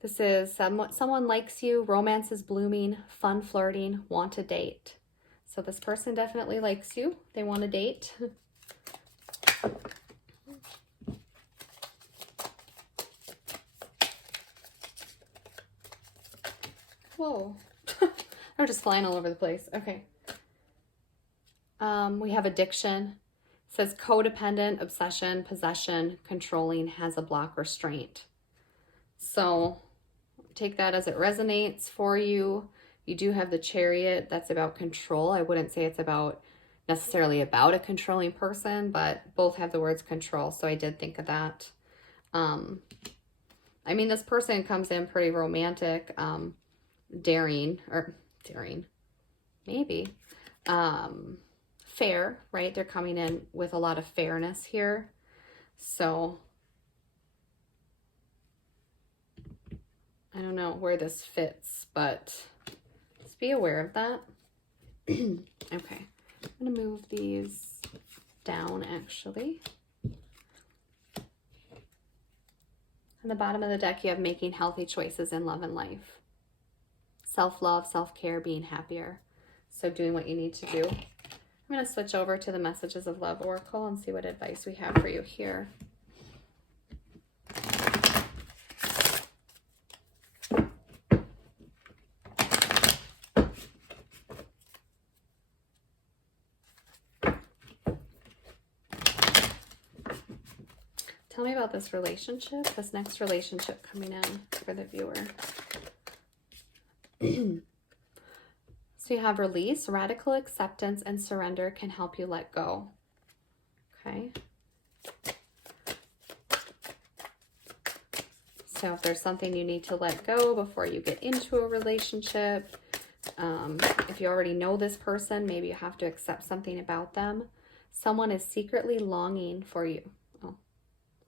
This is someone likes you, romance is blooming, fun flirting, want to date. So this person definitely likes you. They want to date. Whoa. They're just flying all over the place. Okay. We have addiction. It says codependent, obsession, possession, controlling, has a block, restraint. So take that as it resonates for you. You do have the Chariot. That's about control. I wouldn't say it's necessarily about a controlling person, but both have the words control. So I did think of that. I mean, this person comes in pretty romantic, daring, maybe. Fair, right? They're coming in with a lot of fairness here. So I don't know where this fits, but just be aware of that. Okay, I'm going to move these down, actually. On the bottom of the deck, you have making healthy choices in love and life. Self-love, self-care, being happier. So doing what you need to do. I'm going to switch over to the Messages of Love Oracle and see what advice we have for you here. Tell me about this relationship, this next relationship coming in for the viewer. So you have release, radical acceptance, and surrender can help you let go. Okay. So if there's something you need to let go before you get into a relationship, if you already know this person, maybe you have to accept something about them. Someone is secretly longing for you. Oh.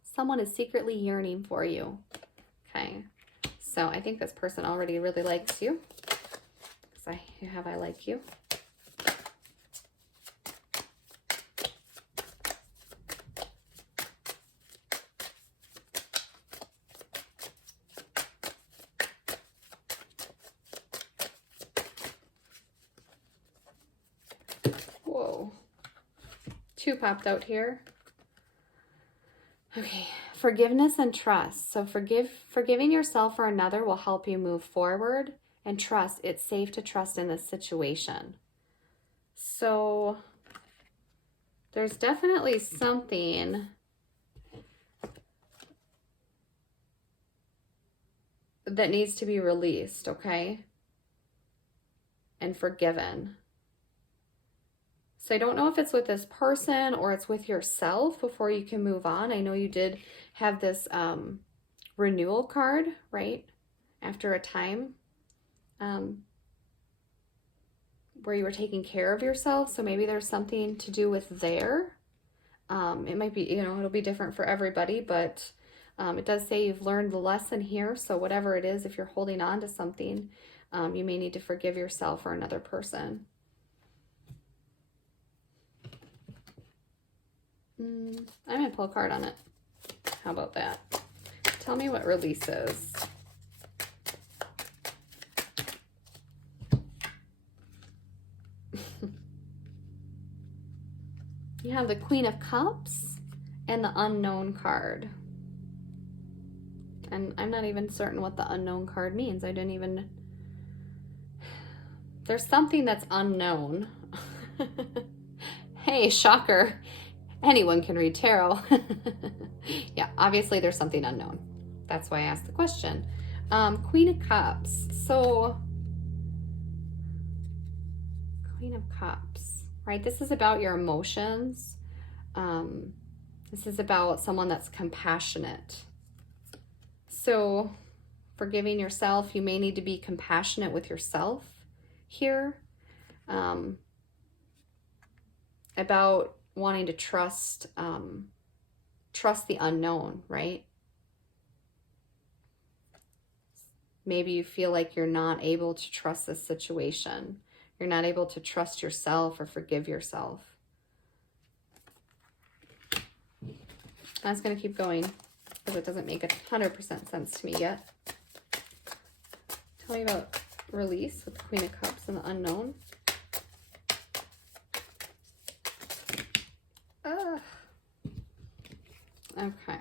Someone is secretly yearning for you. Okay. So I think this person already really likes you. I like you. Whoa. Two popped out here. Okay, forgiveness and trust. So forgiving yourself or another will help you move forward, and trust. It's safe to trust in this situation. So there's definitely something that needs to be released, okay? And forgiven. So I don't know if it's with this person or it's with yourself before you can move on. I know you did have this renewal card, right? After a time where you were taking care of yourself. So maybe there's something to do with there. It might be, it'll be different for everybody, but it does say you've learned the lesson here. So whatever it is, if you're holding on to something, you may need to forgive yourself or another person. I'm going to pull a card on it. How about that? Tell me what release is. You have the Queen of Cups and the Unknown card. And I'm not even certain what the Unknown card means. There's something that's unknown. Hey, shocker. Anyone can read tarot. Yeah, obviously there's something unknown. That's why I asked the question. Queen of Cups. So, Queen of Cups, right? This is about your emotions. This is about someone that's compassionate. So, forgiving yourself, you may need to be compassionate with yourself here. About wanting to trust the unknown, right? Maybe you feel like you're not able to trust this situation. You're not able to trust yourself or forgive yourself. That's going to keep going because it doesn't make 100% sense to me yet. Tell me about release with the Queen of Cups and the unknown. Okay.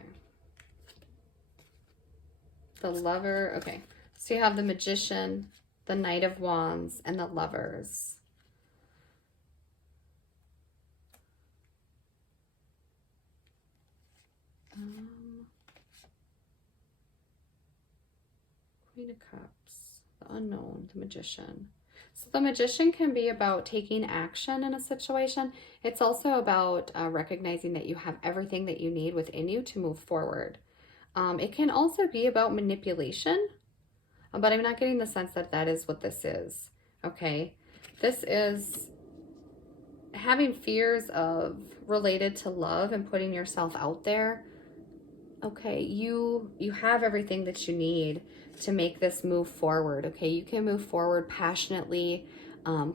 The Lover. Okay. So you have the Magician, the Knight of Wands, and the Lovers. Queen of Cups, the Unknown, the Magician. So the Magician can be about taking action in a situation. It's also about recognizing that you have everything that you need within you to move forward. It can also be about manipulation, but I'm not getting the sense that that is what this is, okay? This is having fears of related to love and putting yourself out there. Okay, you have everything that you need to make this move forward, okay? You can move forward passionately,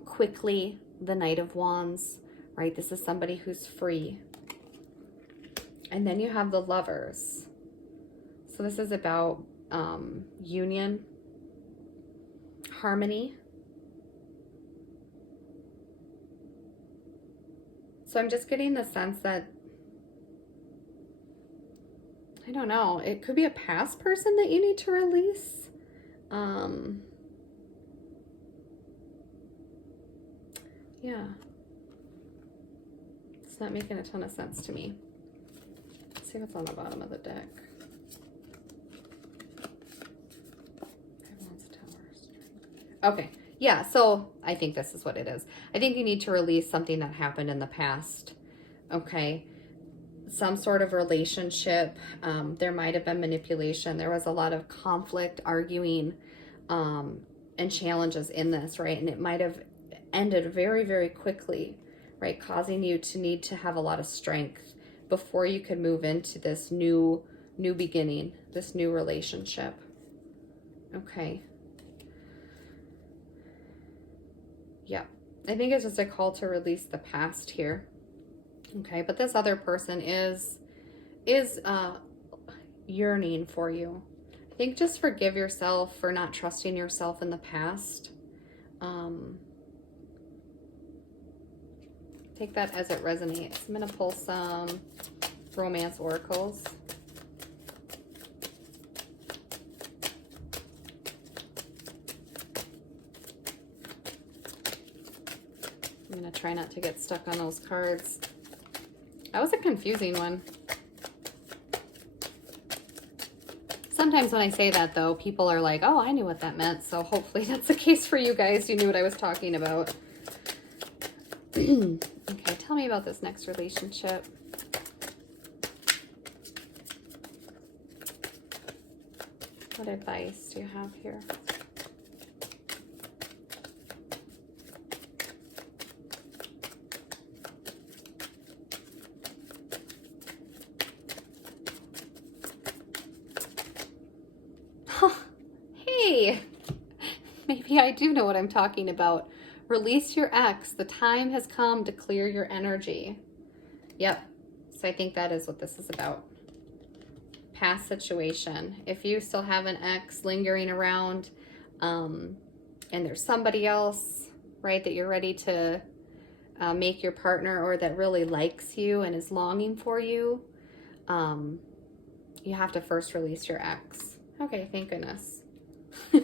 quickly, the Knight of Wands, right? This is somebody who's free. And then you have the Lovers. So this is about union, harmony. So I'm just getting the sense that, I don't know, it could be a past person that you need to release. Yeah. It's not making a ton of sense to me. Let's see what's on the bottom of the deck. Okay. Yeah, so I think this is what it is. I think you need to release something that happened in the past. Okay. Some sort of relationship. There might have been manipulation. There was a lot of conflict, arguing, and challenges in this, right? And it might have ended very, very quickly, right? Causing you to need to have a lot of strength before you could move into this new beginning, this new relationship. Okay. Yeah. I think it's just a call to release the past here. Okay, but this other person is yearning for you. I think just forgive yourself for not trusting yourself in the past. Take that as it resonates. I'm going to pull some romance oracles. I'm going to try not to get stuck on those cards. That was a confusing one. Sometimes when I say that, though, people are like, oh, I knew what that meant. So hopefully that's the case for you guys. You knew what I was talking about. Okay, tell me about this next relationship. What advice do you have here? Hey, maybe I do know what I'm talking about. Release your ex. The time has come to clear your energy. Yep. So I think that is what this is about. Past situation. If you still have an ex lingering around, and there's somebody else, right, that you're ready to make your partner, or that really likes you and is longing for you, you have to first release your ex. Okay, thank goodness. I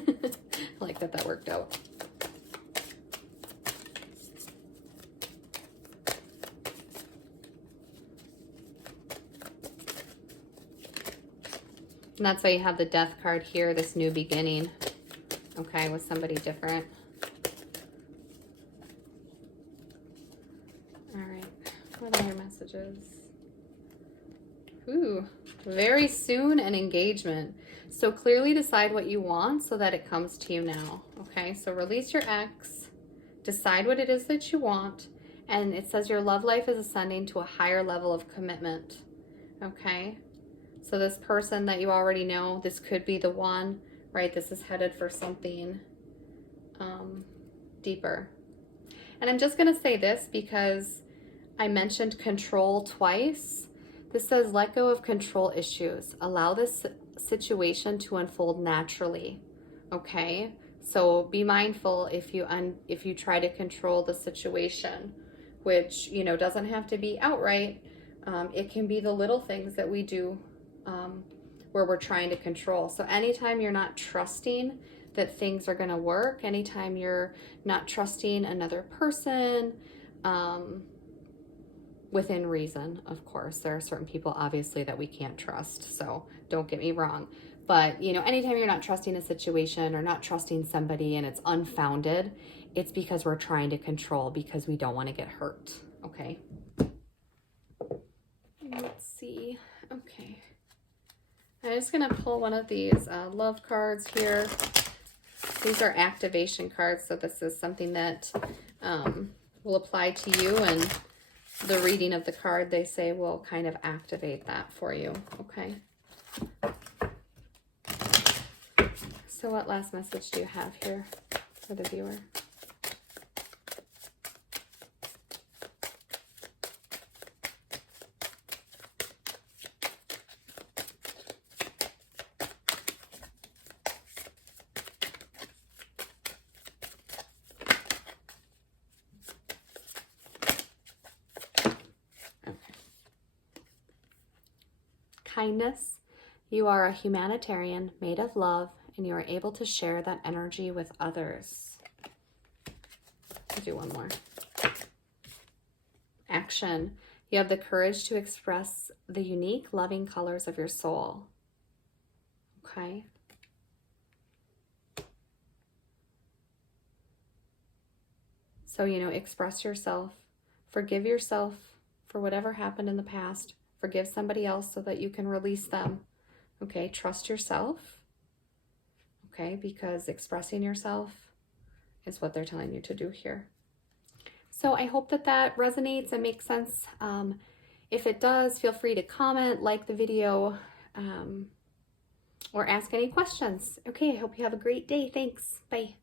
like that that worked out. And that's why you have the Death card here, this new beginning, okay, with somebody different. All right, what are your messages? Ooh, very soon an engagement. So clearly decide what you want so that it comes to you now, okay? So release your ex, decide what it is that you want, and it says your love life is ascending to a higher level of commitment, okay? So this person that you already know, this could be the one, right? This is headed for something deeper. And I'm just going to say this because I mentioned control twice. This says let go of control issues. Allow this situation to unfold naturally, okay? So be mindful if you try to control the situation, which, you know, doesn't have to be outright. It can be the little things that we do where we're trying to control. So anytime you're not trusting that things are going to work, anytime you're not trusting another person, within reason, of course, there are certain people obviously that we can't trust, so don't get me wrong, but you know, anytime you're not trusting a situation or not trusting somebody and it's unfounded, it's because we're trying to control, because we don't want to get hurt, okay? Let's see. Okay, I'm just gonna pull one of these love cards here. These are activation cards, so this is something that will apply to you, and the reading of the card, they say, will kind of activate that for you, okay? So what last message do you have here for the viewer? Kindness. You are a humanitarian made of love, and you are able to share that energy with others. I'll do one more. Action. You have the courage to express the unique, loving colors of your soul. Okay. So, you know, express yourself. Forgive yourself for whatever happened in the past. Forgive somebody else so that you can release them. Okay, trust yourself. Okay, because expressing yourself is what they're telling you to do here. So I hope that that resonates and makes sense. If it does, feel free to comment, like the video, or ask any questions. Okay, I hope you have a great day. Thanks. Bye.